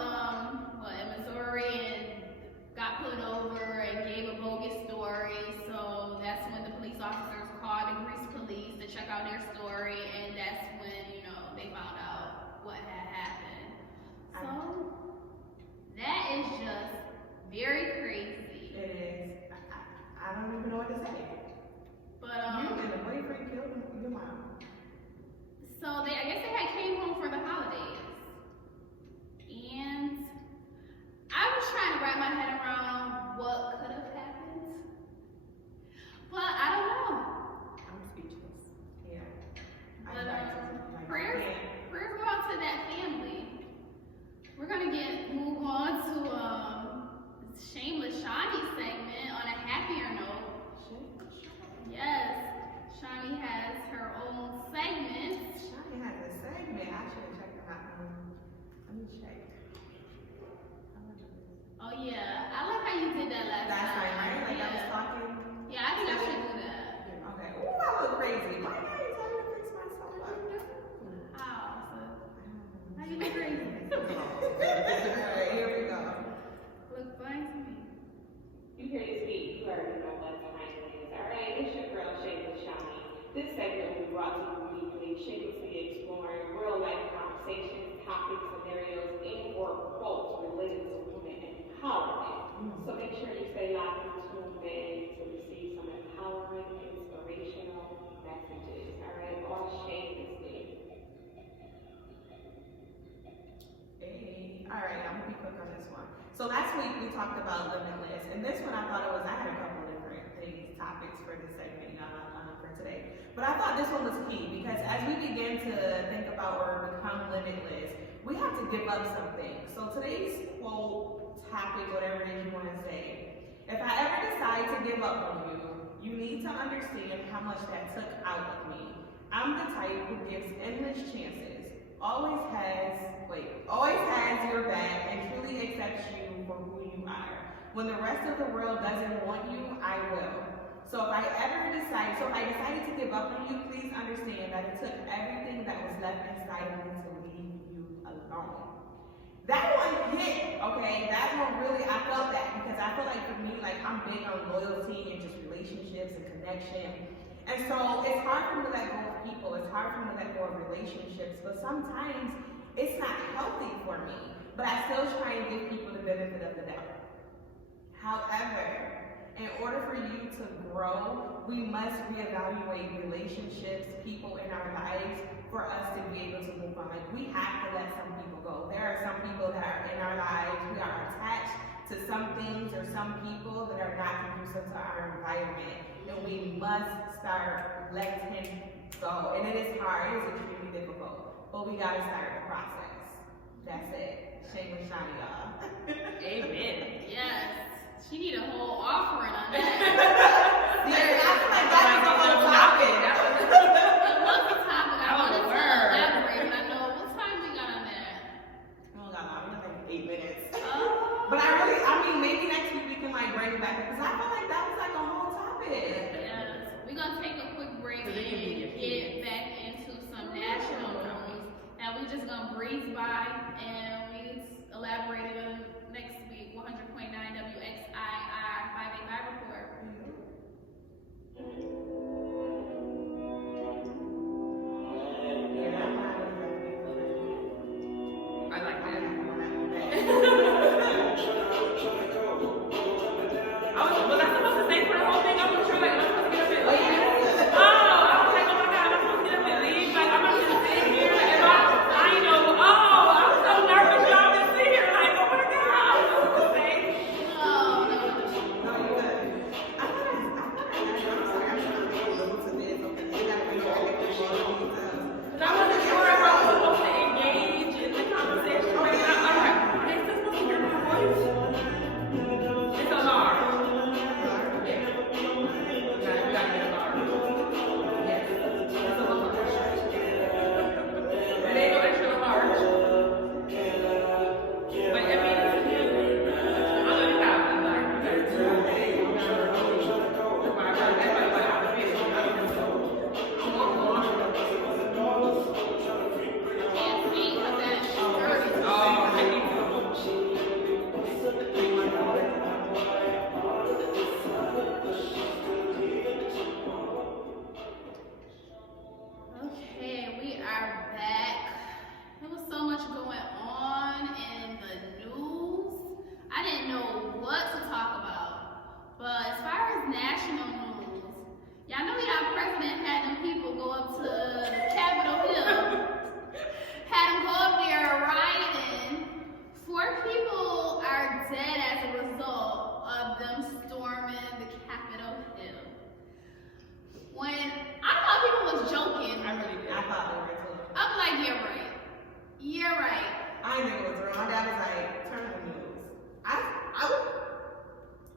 in Missouri and got pulled over and gave a bogus story. So that's when the police officers called the Greece police to check out their story, and that's when they found out what had happened. So that is just very crazy. It is. I don't even know what to say. But You and the boyfriend killed your mom. so I guess they had came home for the holidays, and I was trying to wrap my head around what could have happened, but I don't know. I'm speechless. Yeah. But prayers go out to that family. We're gonna move on to Shameless Shawnee segment on a happier note. Yes, Shawnee has her own segment. Shawnee has a segment. I should have checked them out. Let me check. Oh yeah, I like how you did that last Last time. night, right? Like I was Yeah. talking. Yeah, I think I should do that. Okay. Ooh, I look crazy. Why did I tell you to fix myself up? How? How you look crazy? Alright, here we go. Look fine to me. You hear this beat, you already know what time it is. Alright, it's your girl Shameless Shawnee. This segment will be brought to you weekly, shamelessly exploring real-life conversations, topics, scenarios, and/or quotes related to women empowerment. So make sure you stay locked and tuned in to receive some empowerment, inspirational messages. Alright, all shamelessly. Hey. Alright, I'm gonna be quick on this one. So last week we talked about limitless, and this one I had a couple different topics for this segment for today. But I thought this one was key, because as we begin to think about or become limitless, we have to give up something. So today's quote, topic, whatever it is you want to say, if I ever decide to give up on you, you need to understand how much that took out of me. I'm the type who gives endless chances, always has your back, and truly accepts you for who you are. When the rest of the world doesn't want you, I will. So if I decided to give up on you, please understand that it took everything that was left inside of me to leave you alone. That one hit, okay? That one really, I felt that, because I feel like for me, I'm big on loyalty and just relationships and connection. And so it's hard for me to let go of people, it's hard for me to let go of relationships, but sometimes it's not healthy for me. But I still try and give people the benefit of the doubt. However, in order order for you to grow, we must reevaluate relationships, people in our lives for us to be able to move on. Like, we have to let some people go. There are some people that are in our lives, we are attached to some things or some people that are not conducive to our environment. And we must start letting go. And it is hard, it is extremely difficult. But we gotta start the process. That's it. Shameless shiny, y'all. Amen. Yes. She need a whole offering on that. Yeah, I feel like that's the whole topic. It was a topic I wanted to word. elaborate, but I know what time we got on that. Oh God, we got like 8 minutes. Oh. But I mean, maybe next week we can like bring it back because I feel like that was like a whole topic. Yes. We're gonna take a quick break So and they can be your get back into some national news. And we're just gonna breeze by and we elaborated on next week 100.9 WXIR 585 report. I like that. Was I supposed to stay for the whole thing? I was sure like, I'm supposed to get up and leave. Oh, I was like, oh my God, I'm supposed to get up and leave. Like, I'm not gonna sit here. And I know, I'm so nervous, y'all, to sit here. Like, oh my God, I'm supposed to stay. Because I wasn't sure if I was supposed to engage in the conversation. Like, I'm like, are they still supposed to hear my voice? It's alarm. Yeah. We gotta get alarm. Yes. That's a little frustrating. But they know extra large. But I mean, it's cute. I'm gonna have it. Like, you guys do. Can't see because that shirt is Oh, I need Okay, we are back. There was so much going on in the news. I didn't know what to talk about. But as far as national news, y'all know y'all president had them people go up to the Capitol Hill. Had them go up there rioting. 4 people are dead as a result of them storming the Capitol Hill. When I thought people was joking, I really did. I thought they were too. I'm like, you're right. You're right. I didn't think it was real. My dad was like, turn on the news. I would.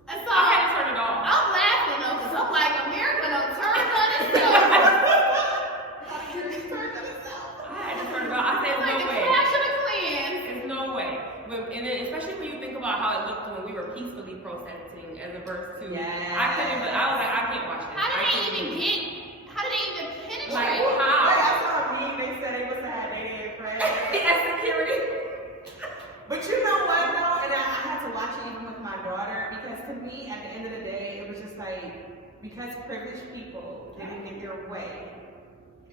And so I had to turn it off. I'm laughing though, because I'm like, America done turned on itself. Turned on itself. I had to turn it off. I said, It's like no the way. cash of the cleanse. There's no way. And then, especially when you think about how it looked when we were peacefully protesting as opposed to, Yes. I couldn't even, I was like, I can't watch this. How did I they can't even do get? this. How did they even penetrate? Like, Wait, how? I saw a meme. They said they must have had their friends. As security. But you know what though, and I had to watch it even with my daughter because to me, at the end of the day, it was just like because privileged people didn't get their way.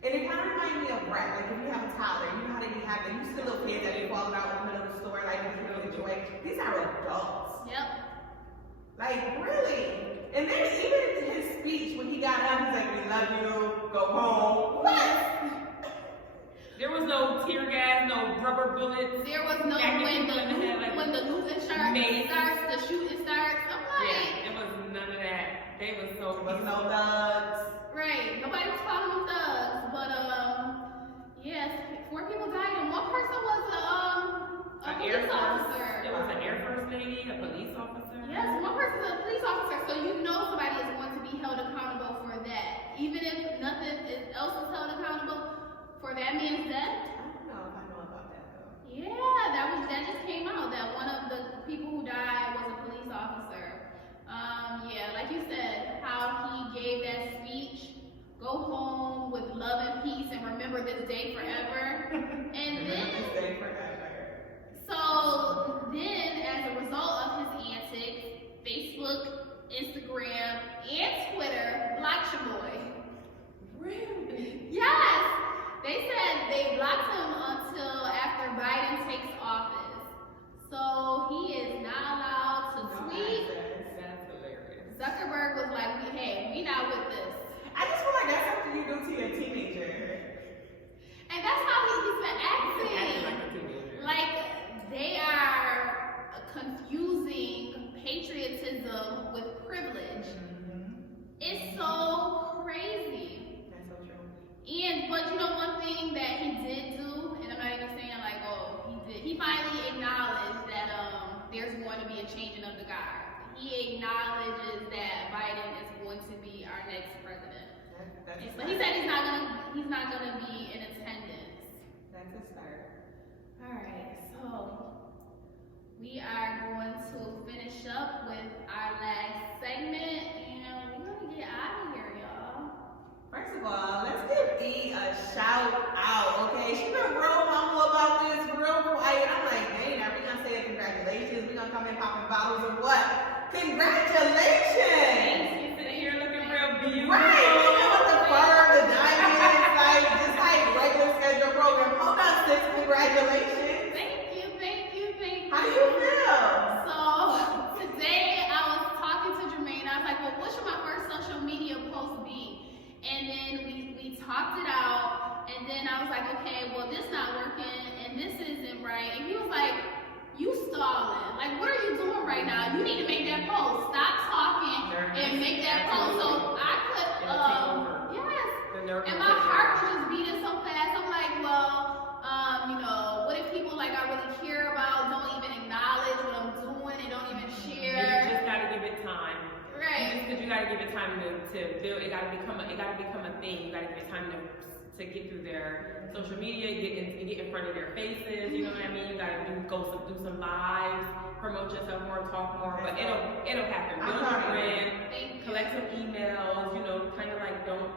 And it kind of reminded me of Brett. Like if you have a toddler, you know how they be having, you see little kids that be falling out in the middle of the store, like in the middle of the joy. These are adults. Yep. Like really. And then even his speech when he got up, he's like, "We love you, go home." What? There was no tear gas, no rubber bullets. There was no Jackie when people in the head, like, when the losing starts, mace. the shooting starts. I'm like, Yeah, it was none of that. They was so There was no thugs. right. Nobody was calling them thugs, but yes, 4 people died and 1 person was a Air police Force. officer. There was an Air Force lady, a police officer. Yes, 1 person is a police officer, so you know somebody is going to be held accountable for that. Even if nothing else is held accountable for that man's death. I don't know if I know about that though. Yeah, that just came out that one of the people who died was a police officer. Yeah, like you said, how he gave that speech, go home with love and peace and remember this day forever. And then Stay forever. so then, as a result of his antics, Facebook, Instagram, and Twitter blocked your boy. Really? Yes! They said they blocked him until after Biden takes office. So he is not allowed to tweet. That's hilarious. Zuckerberg nepotism with privilege. It's so crazy. That's so true. But you know one thing that he did do, and I'm not even saying like, oh, he did. He finally acknowledged that there's going to be a changing of the guard. He acknowledges that Biden is going to be our next president. But he said he's not gonna be in attendance. That's a start. All right, so we are going to finish up with our last segment, and we're gonna get out of here, y'all. First of all, let's give E a shout out, okay? She been real humble about this, real quiet. I'm like, dang, are we gonna say congratulations? We gonna come in popping bottles or what? Congratulations! You're sitting here looking real beautiful. Right, with the fur, the diamonds, like just like regular schedule program. Hold on, sis, congratulations. Thank you. How do you feel? So today I was talking to Jermaine. I was like, well, what should my first social media post be? And then we talked it out. And then I was like, okay, well, this not working and this isn't right. And he was like, you stalling. Like, what are you doing right now? You need to make that post. Stop talking and make that post. So I could, yes. And my heart was just beating so fast. I'm like, well, what if people like I really care about don't even acknowledge what I'm doing and don't even share? You just gotta give it time. Right. Because you gotta give it time to build. It gotta become a thing. You gotta give it time to get through their social media, get in front of their faces. You know what I mean? You gotta do some lives, promote yourself more, talk more. But it'll happen. Build your brand, collect some emails. Kind of like don't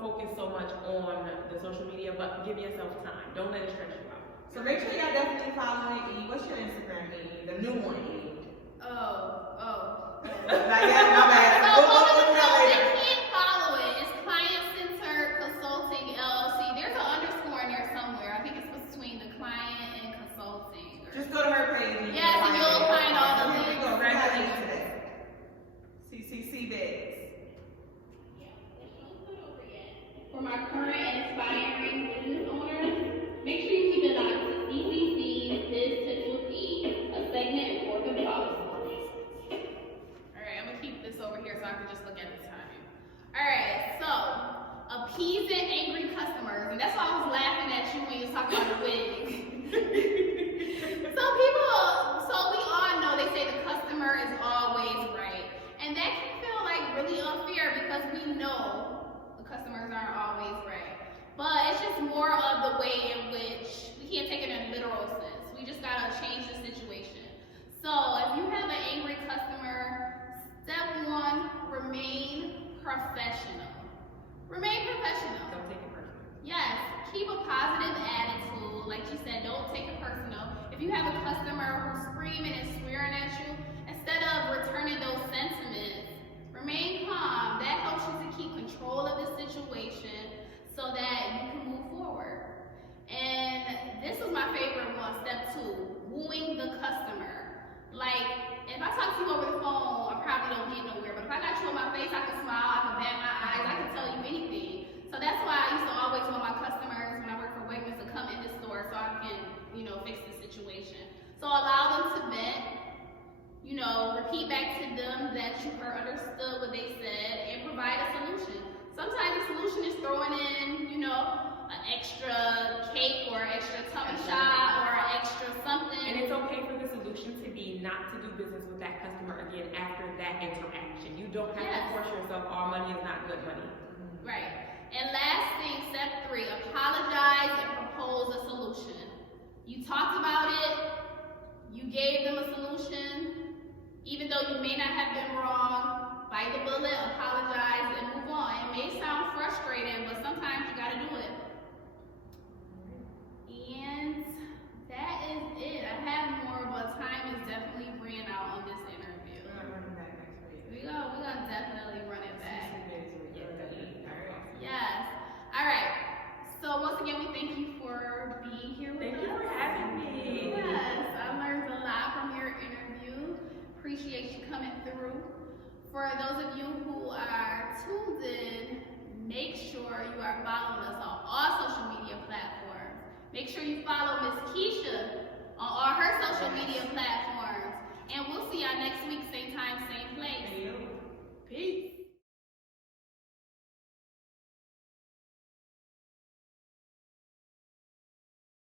focus so much on the social media, but give yourself time. Don't let it stress you out. So make sure y'all definitely following E. What's your Instagram, E? The new one, E. Not yet, my bad. They can't follow it. It's Client Center Consulting LLC. There's an underscore in there somewhere. I think it's between the client and consulting. Just go to her page. Yes, and you'll find all the Here we links. go. Congratulations today. CCC Bigs. For my current and aspiring business owners, make sure you keep it on to CCC's Biz Tips with E, a segment for the boss. Alright, I'm gonna keep this over here so I can just look at the time. Alright, so appeasing angry customers, and that's why I was laughing at you when you was talking about the wig. So we all know they say the customer is always right. And that can feel like really unfair because we know customers aren't always right. But it's just more of the way in which we can't take it in a literal sense. We just gotta change the situation. So if you have an angry customer, step one, remain professional. Remain professional. Don't take it personal. Yes, keep a positive attitude. Like you said, don't take it personal. If you have a customer who's screaming and swearing at you, instead of returning those sentiments, remain calm. That helps you to keep control of the situation so that you can move forward. And this was my favorite one, step two, wooing the customer. Like, if I talk to you over the phone, I probably don't get nowhere. But if I got you on my face, I can smile, I can bat my eyes, I can tell you anything. So that's why I used to always want my customers, when I worked for Wegmans, to come in the store so I can, fix the situation. So allow them to vent. Repeat back to them that you understood what they said and provide a solution. Sometimes the solution is throwing in, an extra cake or an extra tummy shot or an extra something. And it's okay for the solution to be not to do business with that customer again after that interaction. You don't have to force yourself. All money is not good money. Right. And last thing, step three, apologize and propose a solution. You talked about it, you gave them a solution, even though you may not have been wrong,